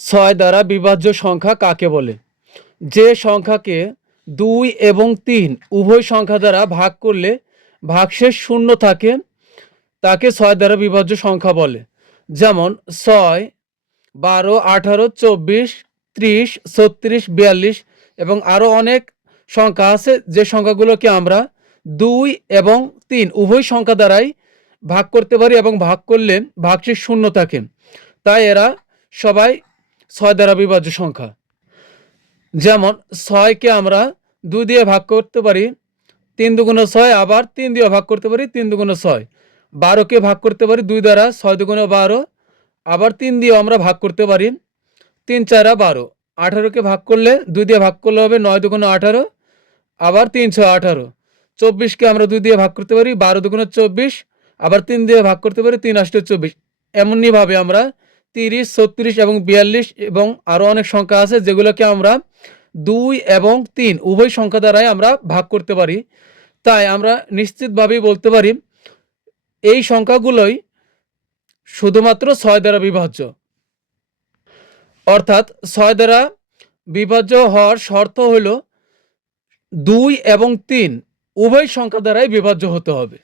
ছয় দ্বারা বিভাজ্য সংখ্যা কাকে বলে? যে সংখ্যাকে 2 এবং 3 উভয় সংখ্যা দ্বারা ভাগ করলে ভাগশেষ শূন্য থাকে তাকে 6 দ্বারা বিভাজ্য সংখ্যা বলে। যেমন 6, 12, 18, 24, 30, 36, 42 এবং আরও অনেক সংখ্যা আছে যে সংখ্যাগুলোকে আমরা 2 এবং 3 উভয় সংখ্যা দ্বারাই ভাগ করতে পারি এবং ভাগ করলে ভাগশেষ শূন্য থাকে, তাই এরা সবাই 6 দ্বারা বিভাজ্য সংখ্যা। যেমন 6কে আমরা 2 দিয়ে ভাগ করতে পারি 3 দুগুণে 6, আবার 3 দিয়ে ভাগ করতে পারি 3 দুগুণে 6। 12কে ভাগ করতে পারি 2 দ্বারা 6 দুগুণে 12, আবার 3 দিয়েও আমরা ভাগ করতে পারি 3 4 12। 18কে ভাগ করলে 2 দিয়ে ভাগ করলে হবে 9 দুগুণে 18, আবার 3 6 18। 24কে আমরা 2 দিয়ে ভাগ করতে পারি 12 দুগুণে 24, আবার 3 দিয়ে ভাগ করতে পারি 3 8 24। এমনিভাবে আমরা 30, 36 এবং 42 এবং আরও অনেক সংখ্যা আছে যেগুলোকে আমরা 2 এবং 3 উভয় সংখ্যা দ্বারাই আমরা ভাগ করতে পারি। তাই আমরা নিশ্চিতভাবেই বলতে পারি এই সংখ্যাগুলোই শুধুমাত্র 6 দ্বারা বিভাজ্য। অর্থাৎ 6 দ্বারা বিভাজ্য হওয়ার শর্ত হলো 2 এবং 3 উভয় সংখ্যা দ্বারাই বিভাজ্য হতে হবে।